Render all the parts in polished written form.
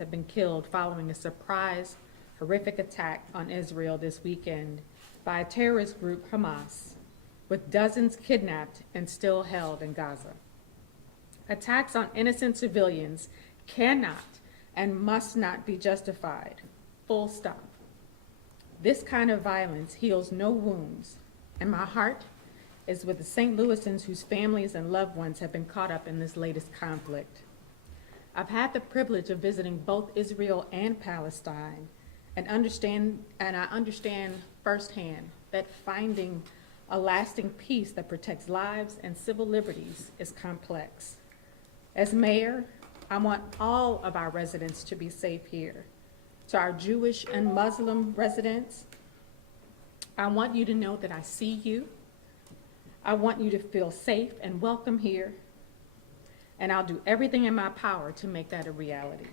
have been killed following a surprise, horrific attack on Israel this weekend by a terrorist group, Hamas, with dozens kidnapped and still held in Gaza. Attacks on innocent civilians cannot and must not be justified, full stop. This kind of violence heals no wounds, and my heart is with the St. Louisans whose families and loved ones have been caught up in this latest conflict. I've had the privilege of visiting both Israel and Palestine and I understand firsthand that finding a lasting peace that protects lives and civil liberties is complex. As mayor, I want all of our residents to be safe here. To our Jewish and Muslim residents, I want you to know that I see you. I want you to feel safe and welcome here, and I'll do everything in my power to make that a reality.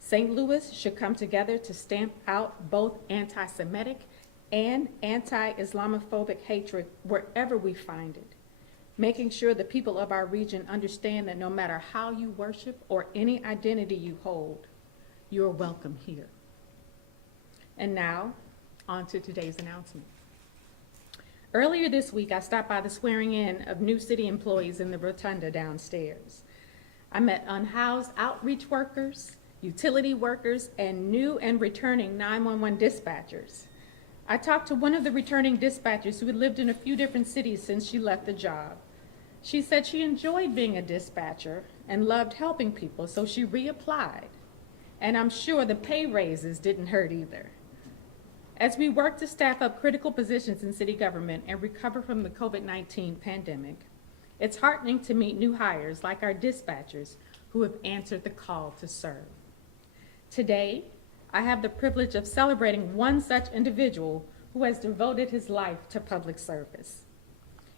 St. Louis should come together to stamp out both anti-Semitic and anti-Islamophobic hatred wherever we find it, making sure the people of our region understand that no matter how you worship or any identity you hold, you're welcome here. And now, on to today's announcement. Earlier this week, I stopped by the swearing in of new city employees in the rotunda downstairs. I met unhoused outreach workers, utility workers, and new and returning 911 dispatchers. I talked to one of the returning dispatchers who had lived in a few different cities since she left the job. She said she enjoyed being a dispatcher and loved helping people, so she reapplied. And I'm sure the pay raises didn't hurt either. As we work to staff up critical positions in city government and recover from the COVID-19 pandemic, it's heartening to meet new hires like our dispatchers who have answered the call to serve. Today, I have the privilege of celebrating one such individual who has devoted his life to public service.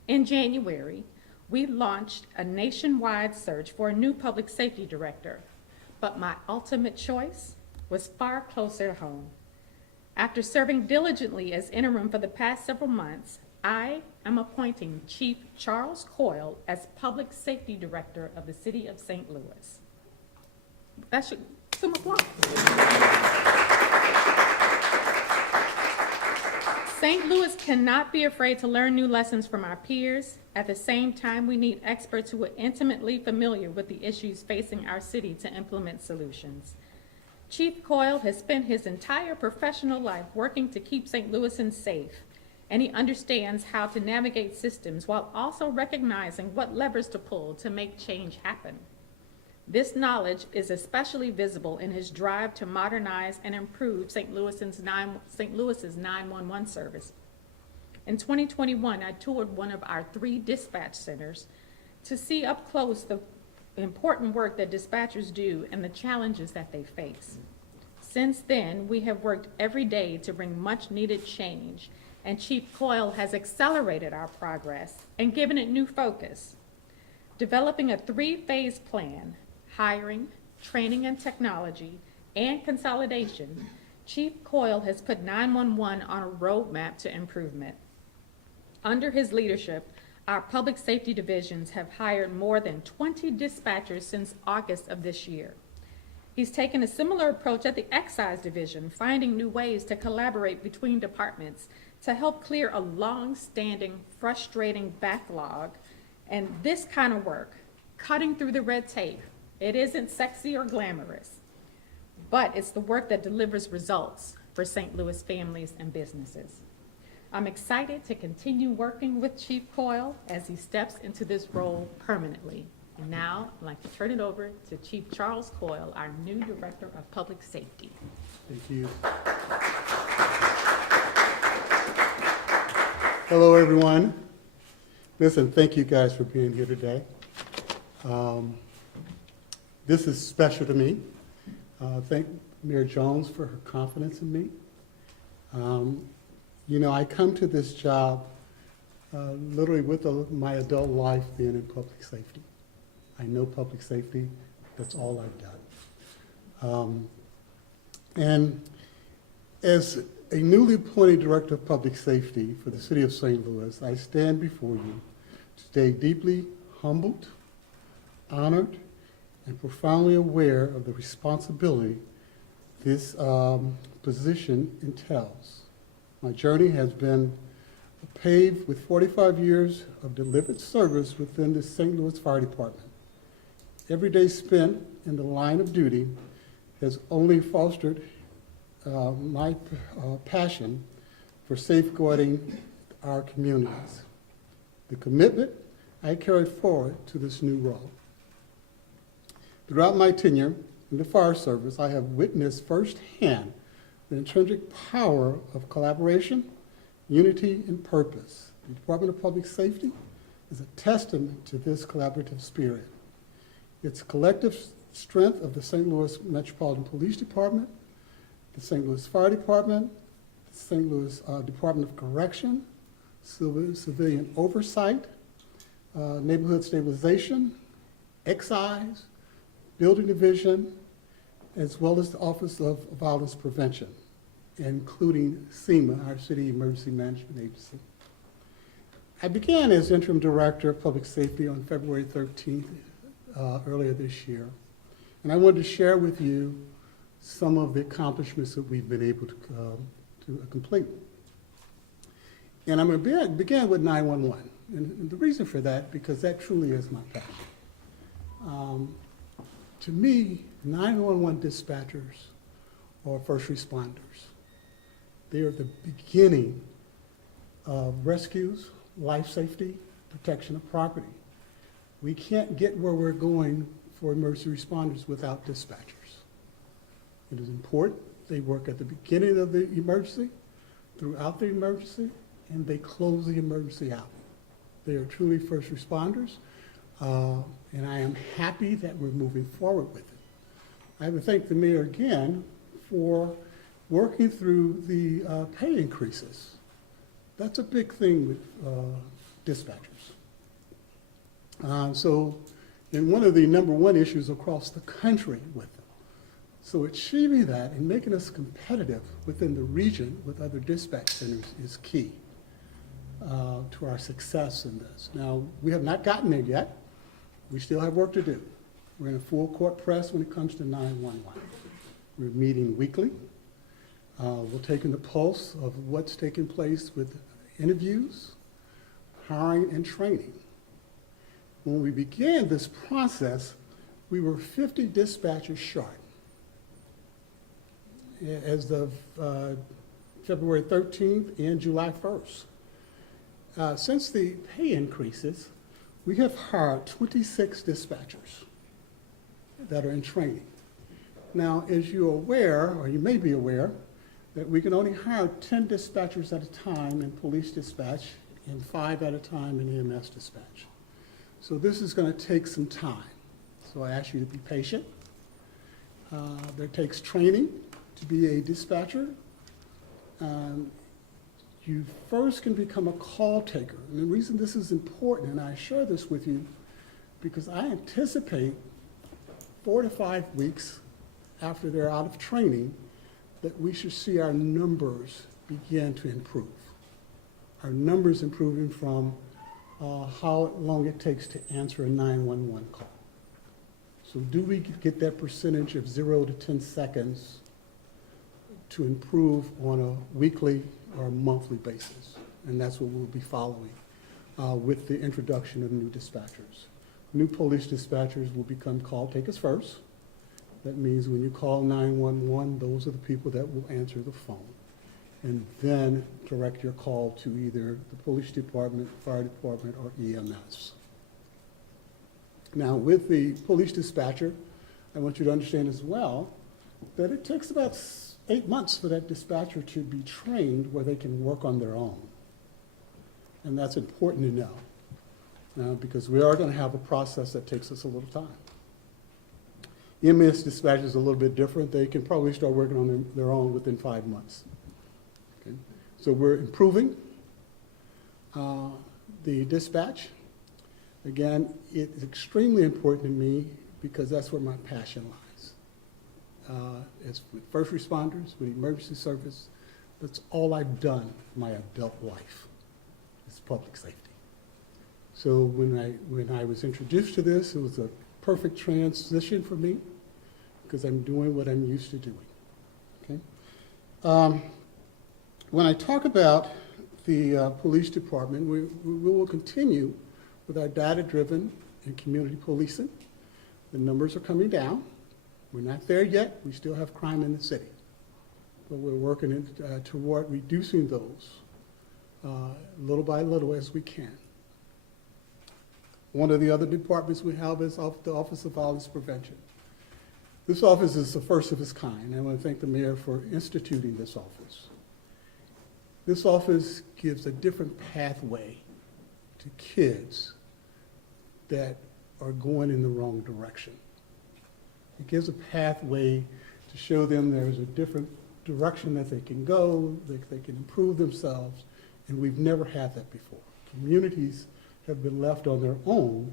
In January, we launched a nationwide search for a new public safety director, but my ultimate choice was far closer to home. After serving diligently as interim for the past several months, I am appointing Chief Charles Coule as Public Safety Director of the City of St. Louis. That should, some applause. St. Louis cannot be afraid to learn new lessons from our peers. At the same time, we need experts who are intimately familiar with the issues facing our city to implement solutions. Chief Coyle has spent his entire professional life working to keep St. Louisans safe, and he understands how to navigate systems while also recognizing what levers to pull to make change happen. This knowledge is especially visible in his drive to modernize and improve St. Louis's 911 service. In 2021, I toured one of our 3 dispatch centers to see up close the important work that dispatchers do and the challenges that they face. Since then, we have worked every day to bring much needed change, and Chief Coyle has accelerated our progress and given it new focus. Developing a 3-phase plan, hiring, training and technology, and consolidation, Chief Coyle has put 911 on a roadmap to improvement. Under his leadership, our public safety divisions have hired more than 20 dispatchers since August of this year. He's taken a similar approach at the excise division, finding new ways to collaborate between departments to help clear a long-standing, frustrating backlog. And this kind of work, cutting through the red tape, it isn't sexy or glamorous, but it's the work that delivers results for St. Louis families and businesses. I'm excited to continue working with Chief Coyle as he steps into this role permanently. And now I'd like to turn it over to Chief Charles Coyle, our new Director of Public Safety. Thank you. Hello, everyone. Listen, thank you guys for being here today. This is special to me. Thank Mayor Jones for her confidence in me. You know, I come to this job literally with my adult life being in public safety. I know public safety, that's all I've done. And as a newly appointed Director of Public Safety for the City of St. Louis, I stand before you today deeply humbled, honored, and profoundly aware of the responsibility this position entails. My journey has been paved with 45 years of delivered service within the St. Louis Fire Department. Every day spent in the line of duty has only fostered my passion for safeguarding our communities. The commitment I carry forward to this new role. Throughout my tenure in the fire service, I have witnessed firsthand the intrinsic power of collaboration, unity, and purpose. The Department of Public Safety is a testament to this collaborative spirit. Its collective strength of the St. Louis Metropolitan Police Department, the St. Louis Fire Department, the St. Louis Department of Correction, Civilian Oversight, Neighborhood Stabilization, Excise, Building Division, as well as the Office of Violence Prevention, including SEMA, our City Emergency Management Agency. I began as Interim Director of Public Safety on February 13th, earlier this year, and I wanted to share with you some of the accomplishments that we've been able to complete. And I'm going to begin with 911, and the reason for that, because that truly is my passion. To me, 911 dispatchers are first responders. They are the beginning of rescues, life safety, protection of property. We can't get where we're going for emergency responders without dispatchers. It is important. They work at the beginning of the emergency, throughout the emergency, and they close the emergency out. They are truly first responders, and I am happy that we're moving forward with it. I would thank the mayor again for working through the pay increases. That's a big thing with dispatchers. And one of the #1 issues across the country with them. So achieving that and making us competitive within the region with other dispatch centers is key to our success in this. Now, we have not gotten there yet. We still have work to do. We're in a full court press when it comes to 911. We're meeting weekly. We're taking the pulse of what's taking place with interviews, hiring, and training. When we began this process, we were 50 dispatchers short. As of February 13th and July 1st. Since the pay increases, we have hired 26 dispatchers that are in training. Now, as you're aware, or you may be aware, that we can only hire 10 dispatchers at a time in police dispatch and 5 at a time in EMS dispatch. So this is going to take some time. So I ask you to be patient. There takes training to be a dispatcher. You first can become a call taker. And the reason this is important, and I share this with you, because I anticipate 4 to 5 weeks after they're out of training that we should see our numbers begin to improve. Our numbers improving from how long it takes to answer a 911 call. So do we get that percentage of 0 to 10 seconds to improve on a weekly or monthly basis? And that's what we'll be following with the introduction of new dispatchers. New police dispatchers will become call takers first. That means when you call 911, those are the people that will answer the phone and then direct your call to either the police department, fire department, or EMS. Now, with the police dispatcher, I want you to understand as well that it takes about 8 months for that dispatcher to be trained where they can work on their own. And that's important to know because we are going to have a process that takes us a little time. EMS dispatch is a little bit different. They can probably start working on their own within 5 months. Okay? So we're improving the dispatch. Again, it's extremely important to me because that's where my passion lies. It's with first responders, with emergency service. That's all I've done my adult life is public safety. So when I was introduced to this, it was a perfect transition for me because I'm doing what I'm used to doing. Okay? When I talk about the police department, we will continue with our data-driven and community policing. The numbers are coming down. We're not there yet. We still have crime in the city. But we're working toward reducing those little by little as we can. One of the other departments we have is the Office of Violence Prevention. This office is the first of its kind. I want to thank the mayor for instituting this office. This office gives a different pathway to kids that are going in the wrong direction. It gives a pathway to show them there's a different direction that they can go, that they can improve themselves, and we've never had that before. Communities have been left on their own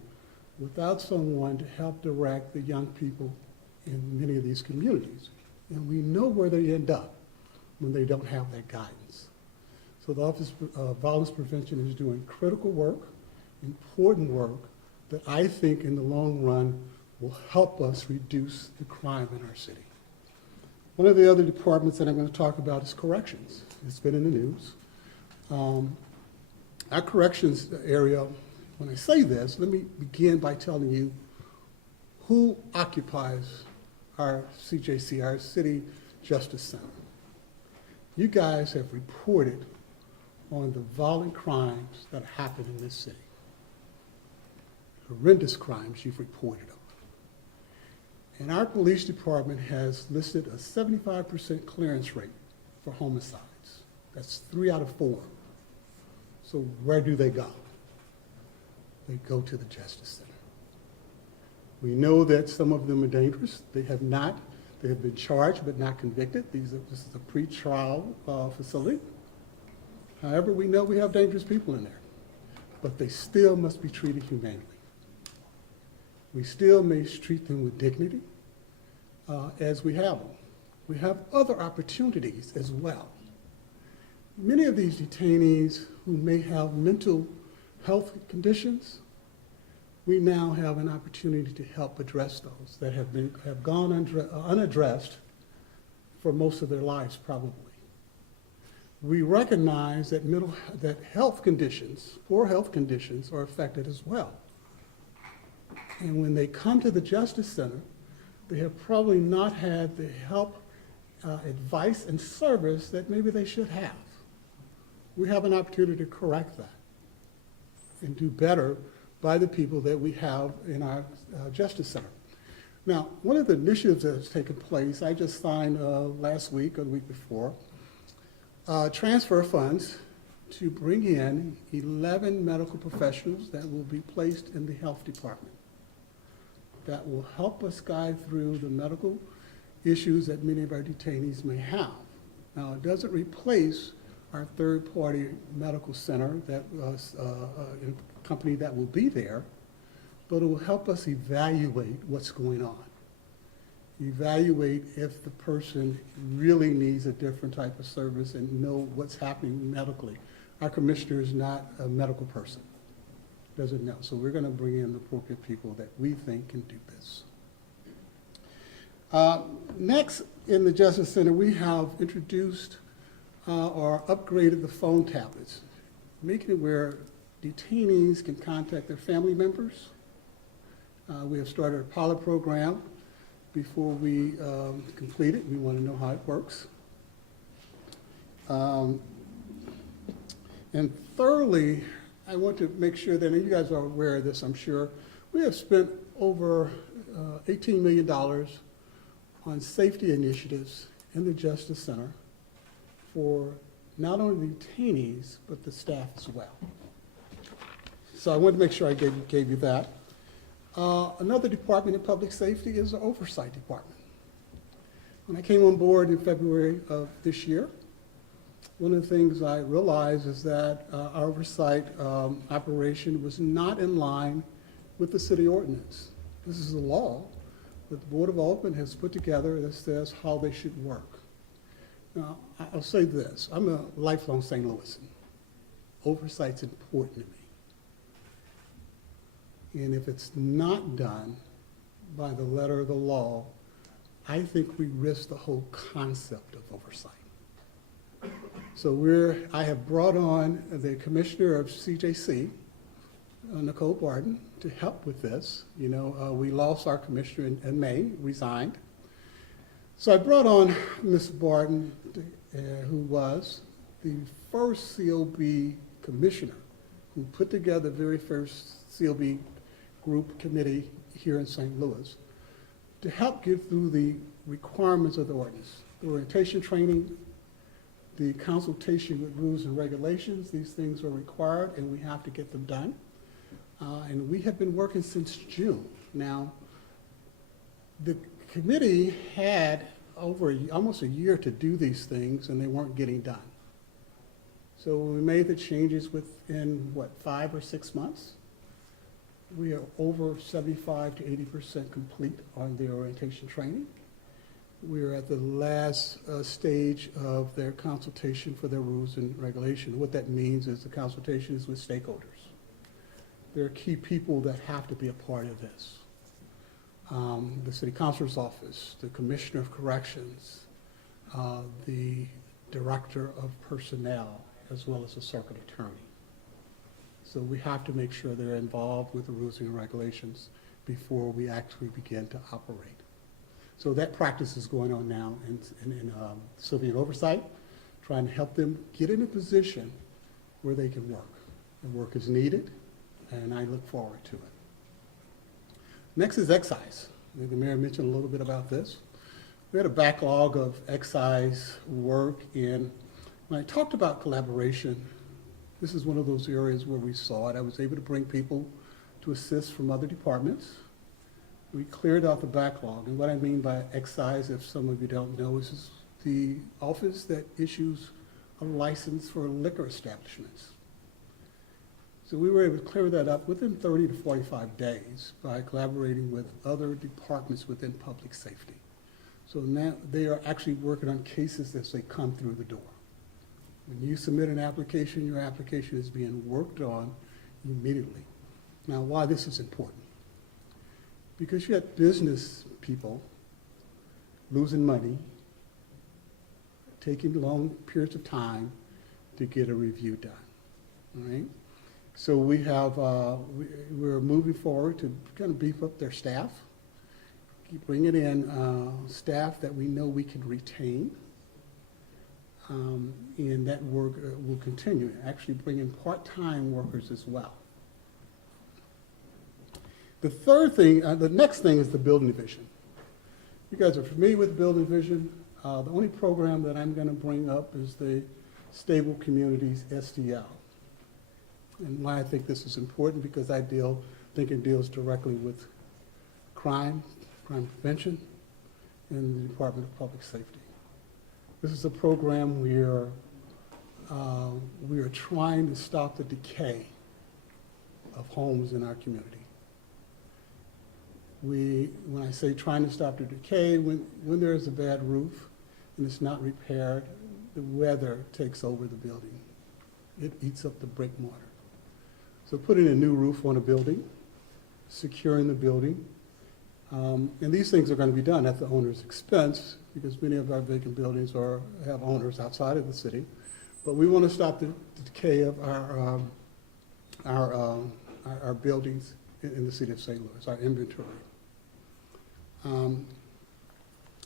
without someone to help direct the young people in many of these communities. And we know where they end up when they don't have that guidance. So the Office of Violence Prevention is doing critical work, important work, that I think in the long run will help us reduce the crime in our city. One of the other departments that I'm going to talk about is corrections. It's been in the news. Our corrections area, when I say this, let me begin by telling you who occupies our CJC, our City Justice Center. You guys have reported on the violent crimes that happen in this city. Horrendous crimes you've reported on. And our police department has listed a 75% clearance rate for homicides. That's 3 out of 4. So where do they go? They go to the Justice Center. We know that some of them are dangerous. They have been charged but not convicted. This is a pre-trial facility. However, we know we have dangerous people in there, but they still must be treated humanely. We still must treat them with dignity as we have them. We have other opportunities as well. Many of these detainees who may have mental health conditions, we now have an opportunity to help address those that have gone unaddressed for most of their lives probably. We recognize that health conditions, poor health conditions, are affected as well. And when they come to the Justice Center, they have probably not had the help, advice, and service that maybe they should have. We have an opportunity to correct that and do better by the people that we have in our Justice Center. Now, one of the initiatives that has taken place, I just signed last week or the week before, transfer funds to bring in 11 medical professionals that will be placed in the health department. That will help us guide through the medical issues that many of our detainees may have. Now, it doesn't replace our third-party medical center, that company that will be there, but it will help us evaluate what's going on. Evaluate if the person really needs a different type of service and know what's happening medically. Our commissioner is not a medical person, doesn't know. So we're going to bring in the appropriate people that we think can do this. Next, in the Justice Center, we have introduced or upgraded the phone tablets, making it where detainees can contact their family members. We have started a pilot program. Before we complete it, we want to know how it works. And thirdly, I want to make sure that, and you guys are aware of this, I'm sure, we have spent over $18 million on safety initiatives in the Justice Center for not only the detainees, but the staff as well. So I wanted to make sure I gave you that. Another department in public safety is the oversight department. When I came on board in February of this year, one of the things I realized is that our oversight operation was not in line with the city ordinance. This is a law that the Board of Aldermen has put together that says how they should work. Now, I'll say this, I'm a lifelong St. Louisan. Oversight's important to me. And if it's not done, by the letter of the law, I think we risk the whole concept of oversight. So I have brought on the commissioner of CJC, Nicole Barton, to help with this. You know, we lost our commissioner in May, resigned. So I brought on Ms. Barton, who was the first COB commissioner who put together the very first COB group committee here in St. Louis to help get through the requirements of the ordinance, the orientation training, the consultation with rules and regulations. These things are required and we have to get them done. And we have been working since June. Now, the committee had almost a year to do these things and they weren't getting done. So when we made the changes within, 5 or 6 months, we are over 75 to 80% complete on the orientation training. We are at the last stage of their consultation for their rules and regulations. What that means is the consultation is with stakeholders. There are key people that have to be a part of this. The city councilor's office, the commissioner of corrections, the director of personnel, as well as the circuit attorney. So we have to make sure they're involved with the rules and regulations before we actually begin to operate. So that practice is going on now in civilian oversight, trying to help them get in a position where they can work. The work is needed, and I look forward to it. Next is excise. I think the mayor mentioned a little bit about this. We had a backlog of excise work, and when I talked about collaboration, this is one of those areas where we saw it. I was able to bring people to assist from other departments. We cleared out the backlog, and what I mean by excise, if some of you don't know, is the office that issues a license for liquor establishments. So we were able to clear that up within 30 to 45 days by collaborating with other departments within public safety. So now they are actually working on cases as they come through the door. When you submit an application, your application is being worked on immediately. Now, why this is important? Because you have business people losing money, taking long periods of time to get a review done, all right? So we have, we're moving forward to kind of beef up their staff, keep bringing in staff that we know we can retain, and that work will continue, actually bring in part-time workers as well. The third thing, the next thing is the building division. You guys are familiar with the building division. The only program that I'm going to bring up is the Stable Communities STL. And why I think this is important, because I think it deals directly with crime prevention, and the Department of Public Safety. This is a program where we are trying to stop the decay of homes in our community. When I say trying to stop the decay, when there is a bad roof and it's not repaired, the weather takes over the building. It eats up the brick mortar. So putting a new roof on a building, securing the building, and these things are going to be done at the owner's expense, because many of our vacant buildings have owners outside of the city. But we want to stop the decay of our buildings in the city of St. Louis, our inventory.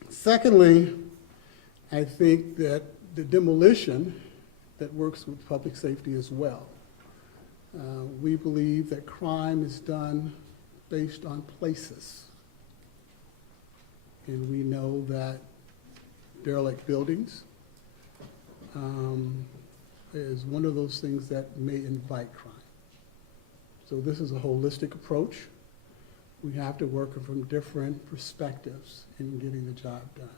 Secondly, I think that the demolition that works with public safety as well. We believe that crime is done based on places. And we know that derelict buildings is one of those things that may invite crime. So this is a holistic approach. We have to work from different perspectives in getting the job done.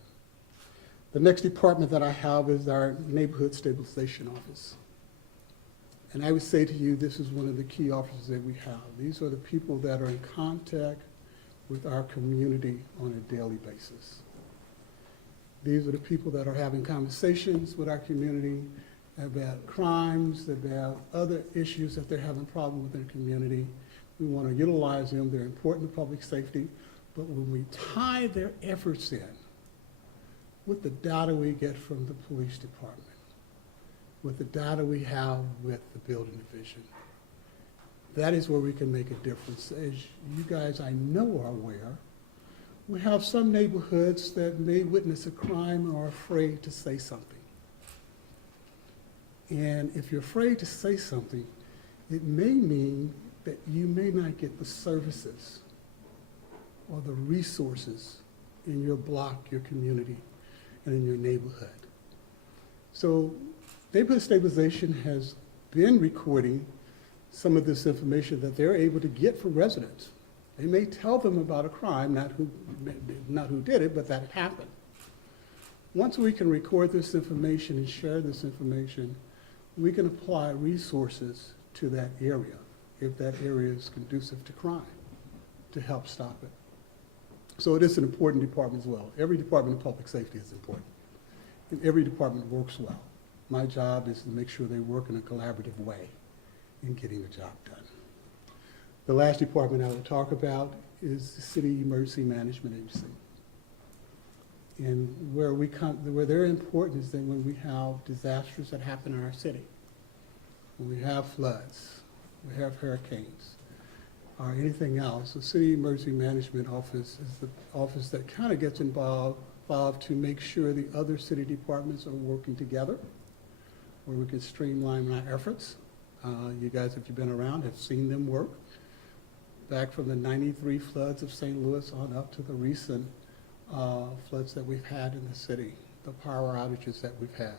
The next department that I have is our Neighborhood Stabilization Office. And I would say to you, this is one of the key offices that we have. These are the people that are in contact with our community on a daily basis. These are the people that are having conversations with our community about crimes, about other issues that they're having problems with their community. We want to utilize them. They're important to public safety, But when we tie their efforts in with the data we get from the police department, with the data we have with the building division, that is where we can make a difference. As you guys, I know, are aware, we have some neighborhoods that may witness a crime and are afraid to say something. And if you're afraid to say something, it may mean that you may not get the services or the resources in your block, your community, and in your neighborhood. So neighborhood stabilization has been recording some of this information that they're able to get from residents. They may tell them about a crime, not who did it, but that it happened. Once we can record this information and share this information, we can apply resources to that area if that area is conducive to crime to help stop it. So it is an important department as well. Every department of public safety is important, and every department works well. My job is to make sure they work in a collaborative way in getting the job done. The last department I will talk about is the City Emergency Management Agency. And where they're important is that when we have disasters that happen in our city, when we have floods, we have hurricanes, or anything else, the City Emergency Management Office is the office that kind of gets involved to make sure the other city departments are working together, where we can streamline our efforts. You guys, if you've been around, have seen them work. Back from the '93 floods of St. Louis on up to the recent floods that we've had in the city, the power outages that we've had.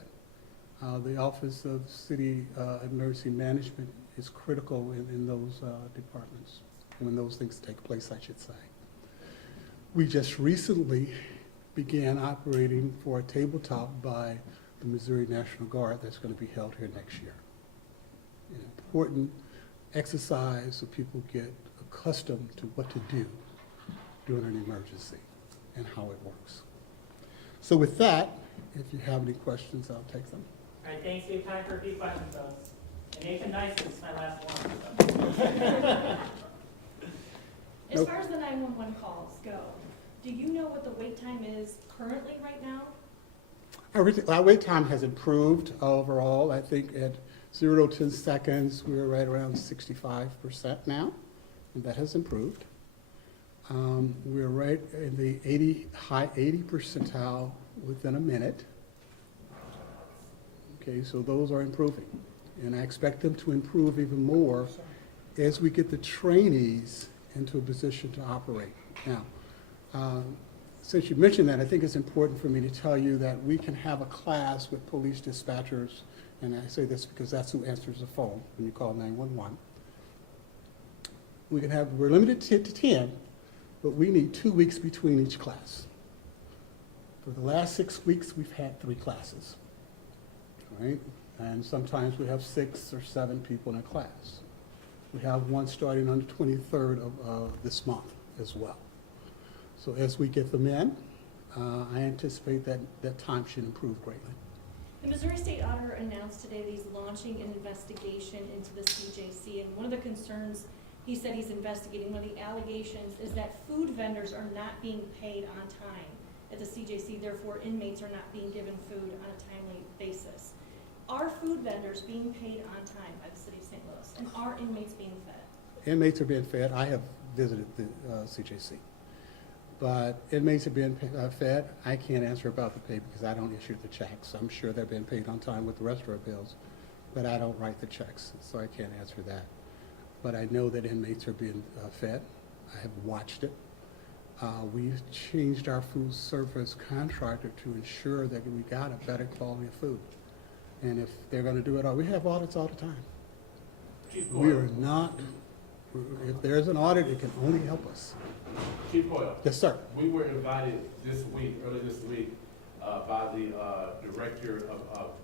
The Office of City Emergency Management is critical in those departments, when those things take place, I should say. We just recently began operating for a tabletop by the Missouri National Guard that's going to be held here next year. An important exercise so people get accustomed to what to do during an emergency and how it works. So with that, if you have any questions, I'll take them. All right, thanks. We have time for a few questions, though. And Nathan Isom is my last one. So. As far as the 911 calls go, do you know what the wait time is currently right now? Our wait time has improved overall. I think at 0 to 10 seconds, we're right around 65% now, and that has improved. We're right in the high 80 percentile within a minute. Okay, so those are improving, and I expect them to improve even more as we get the trainees into a position to operate. Now, since you mentioned that, I think it's important for me to tell you that we can have a class with police dispatchers, and I say this because that's who answers the phone when you call 911. We're limited to 10, but we need 2 weeks between each class. For the last 6 weeks, we've had 3 classes, right? And sometimes we have 6 or 7 people in a class. We have one starting on the 23rd of this month as well. So as we get them in, I anticipate that time should improve greatly. The Missouri State Auditor announced today that he's launching an investigation into the CJC, and one of the concerns he said he's investigating, one of the allegations, is that food vendors are not being paid on time at the CJC, therefore inmates are not being given food on a timely basis. Are food vendors being paid on time by the City of St. Louis, and are inmates being fed? Inmates are being fed. I have visited the CJC. But inmates are being fed. I can't answer about the pay because I don't issue the checks. I'm sure they're being paid on time with the rest of our bills, but I don't write the checks, so I can't answer that. But I know that inmates are being fed. I have watched it. We've changed our food service contractor to ensure that we got a better quality of food. And if they're going to do it all, we have audits all the time. We are not, if there's an audit, it can only help us. Chief Coyle. Yes, sir. We were invited early this week, by the Director of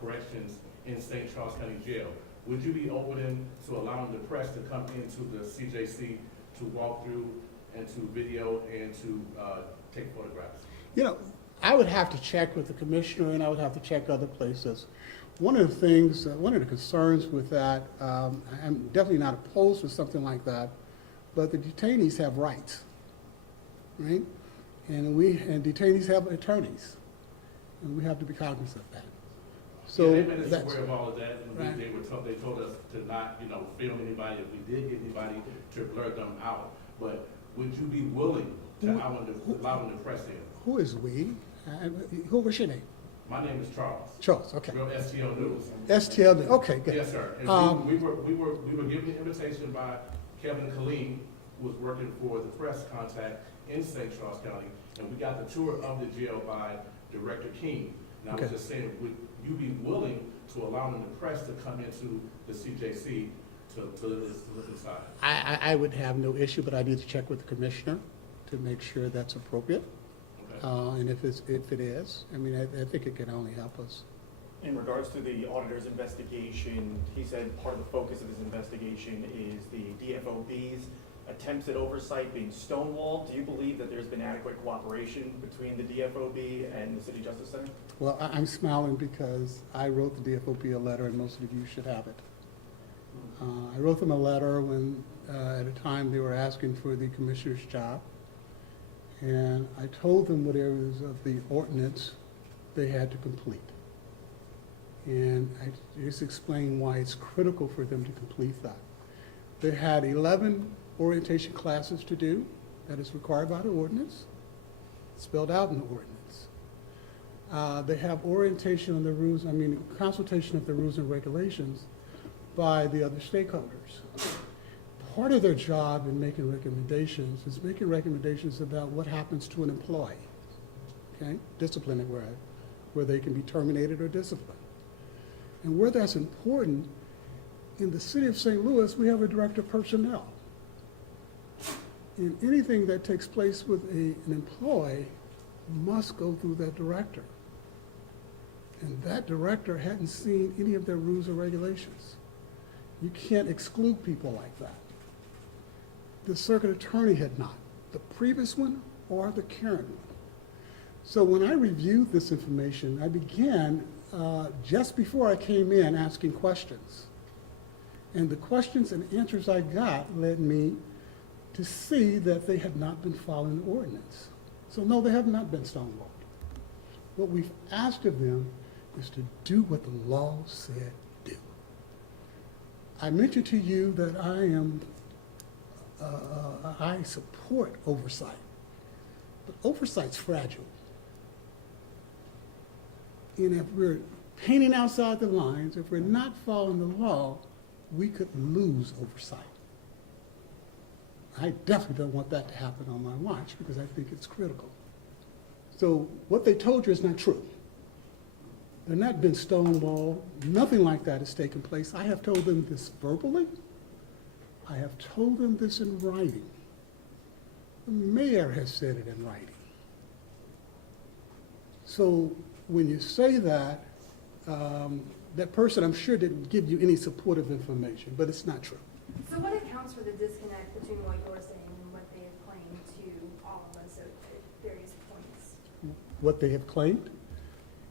Corrections in St. Charles County Jail. Would you be open to allowing the press to come into the CJC to walk through and to video and to take photographs? You know, I would have to check with the commissioner, and I would have to check other places. One of the things, one of the concerns with that, I'm definitely not opposed to something like that, but the detainees have rights. right? And detainees have attorneys, and we have to be cognizant of that. So Yeah, they've been that's, aware of all of that, and Right. they told us to not, film anybody, if we did get anybody, to blur them out. But would you be willing to allow them to press in? who is we? What's your name? My name is Charles. Charles, okay. Real STL News. STL, okay, good. Yes, sir. And we were given an invitation by Kevin Coule, who was working for the press contact in St. Charles County, and we got the tour of the jail by Director King. And I was Okay. just saying, would you be willing to allow them, the press, to come into the CJC to look inside? I would have no issue, but I need to check with the commissioner to make sure that's appropriate. Okay. And if it is, I mean, I think it can only help us. In regards to the auditor's investigation, he said part of the focus of his investigation is the DFOB's attempts at oversight being stonewalled. Do you believe that there's been adequate cooperation between the DFOB and the City Justice Center? Well, I'm smiling because I wrote the DFOP a letter, and most of you should have it. I wrote them a letter when, at a time, they were asking for the commissioner's job. And I told them what areas of the ordinance they had to complete. And I just explained why it's critical for them to complete that. They had 11 orientation classes to do, that is required by the ordinance, spelled out in the ordinance. They have orientation on the rules, consultation of the rules and regulations by the other stakeholders. Part of their job in making recommendations is making recommendations about what happens to an employee, okay? Disciplinary, where they can be terminated or disciplined. And where that's important, in the city of St. Louis, we have a director of personnel. And anything that takes place with an employee must go through that director. And that director hadn't seen any of their rules or regulations. You can't exclude people like that. The circuit attorney had not, the previous one or the current one. So when I reviewed this information, I began just before I came in asking questions. And the questions and answers I got led me to see that they had not been following the ordinance. So no, they have not been stonewalled. What we've asked of them is to do what the law said do. I mentioned to you that I support oversight, but oversight's fragile. And if we're painting outside the lines, if we're not following the law, we could lose oversight. I definitely don't want that to happen on my watch because I think it's critical. So what they told you is not true. They're not been stonewalled. Nothing like that has taken place. I have told them this verbally. I have told them this in writing. The mayor has said it in writing. So when you say that, that person, I'm sure, didn't give you any supportive information, but it's not true. So what accounts for the disconnect between what you're saying and what they have claimed to all of us at various points? What they have claimed?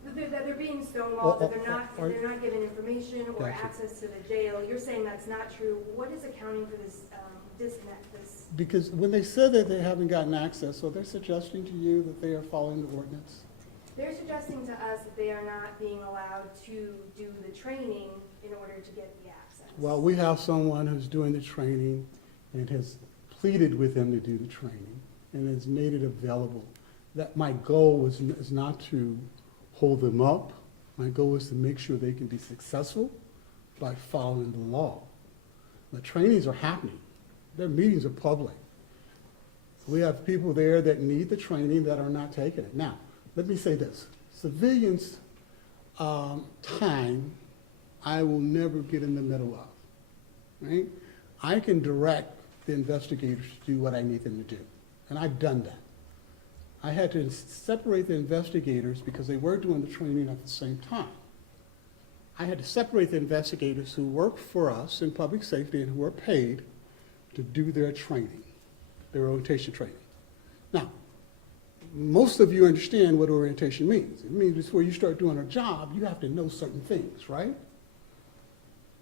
That they're being stonewalled, that Or- they're not given information or Gotcha. access to the jail. You're saying that's not true. What is accounting for this disconnect, this? Because when they said that they haven't gotten access, so they're suggesting to you that they are following the ordinance? They're suggesting to us that they are not being allowed to do the training in order to get the access. Well, we have someone who's doing the training and has pleaded with them to do the training and has made it available. That my goal is not to hold them up. My goal is to make sure they can be successful by following the law. The trainings are happening. Their meetings are public. We have people there that need the training that are not taking it. Now, let me say this. Civilians' time, I will never get in the middle of, right? I can direct the investigators to do what I need them to do, and I've done that. I had to separate the investigators because they were doing the training at the same time. I had to separate the investigators who work for us in public safety and who are paid to do their training, their orientation training. Now, most of you understand what orientation means. It means before you start doing a job, you have to know certain things, right?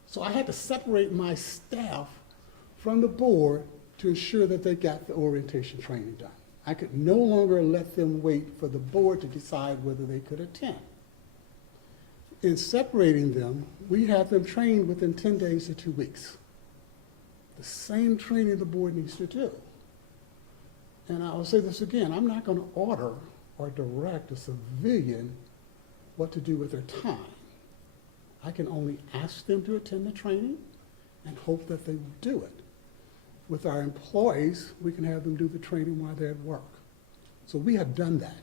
So I had to separate my staff from the board to ensure that they got the orientation training done. I could no longer let them wait for the board to decide whether they could attend. In separating them, we had them trained within 10 days to 2 weeks. The same training the board needs to do. And I will say this again, I'm not going to order or direct a civilian what to do with their time. I can only ask them to attend the training and hope that they will do it. With our employees, we can have them do the training while they're at work. So we have done that.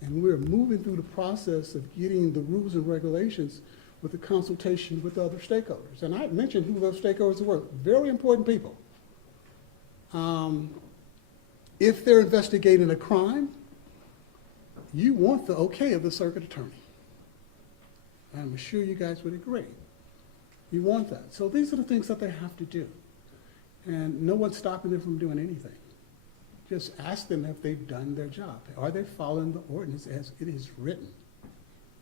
And we're moving through the process of getting the rules and regulations with the consultation with other stakeholders. And I mentioned who those stakeholders were, very important people. If they're investigating a crime, you want the okay of the circuit attorney. I'm sure you guys would agree. You want that. So these are the things that they have to do. And no one's stopping them from doing anything. Just ask them if they've done their job. Are they following the ordinance as it is written?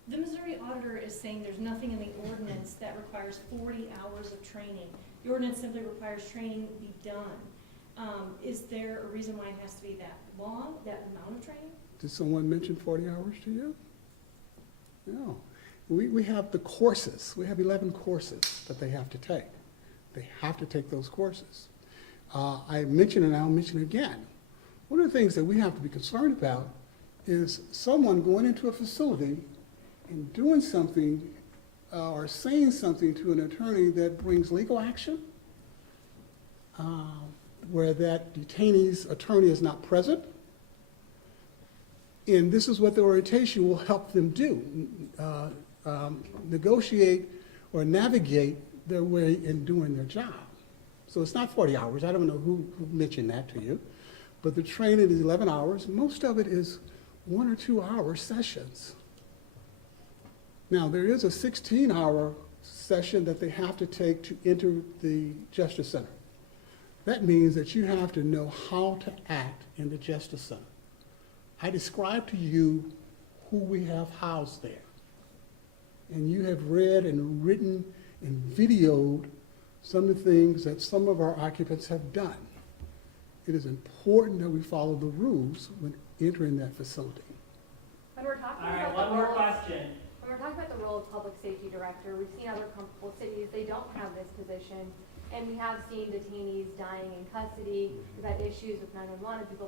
The Missouri auditor is saying there's nothing in the ordinance that requires 40 hours of training. The ordinance simply requires training be done. Is there a reason why it has to be that long, that amount of training? Did someone mention 40 hours to you? No. We have the courses. We have 11 courses that they have to take. They have to take those courses. I mentioned and I'll mention again. One of the things that we have to be concerned about is someone going into a facility and doing something or saying something to an attorney that brings legal action, where that detainee's attorney is not present. And this is what the orientation will help them do, negotiate or navigate their way in doing their job. So it's not 40 hours. I don't know who mentioned that to you. But the training is 11 hours. Most of it is 1 or 2 hour sessions. Now, there is a 16-hour session that they have to take to enter the Justice Center. That means that you have to know how to act in the Justice Center. I described to you who we have housed there. And you have read and written and videoed some of the things that some of our occupants have done. It is important that we follow the rules when entering that facility. When we're talking All right, about one the more role, question. when we're talking about the role of public safety director, we've seen other comparable cities, they don't have this position. And we have seen detainees dying in custody. We've had issues with 911 and people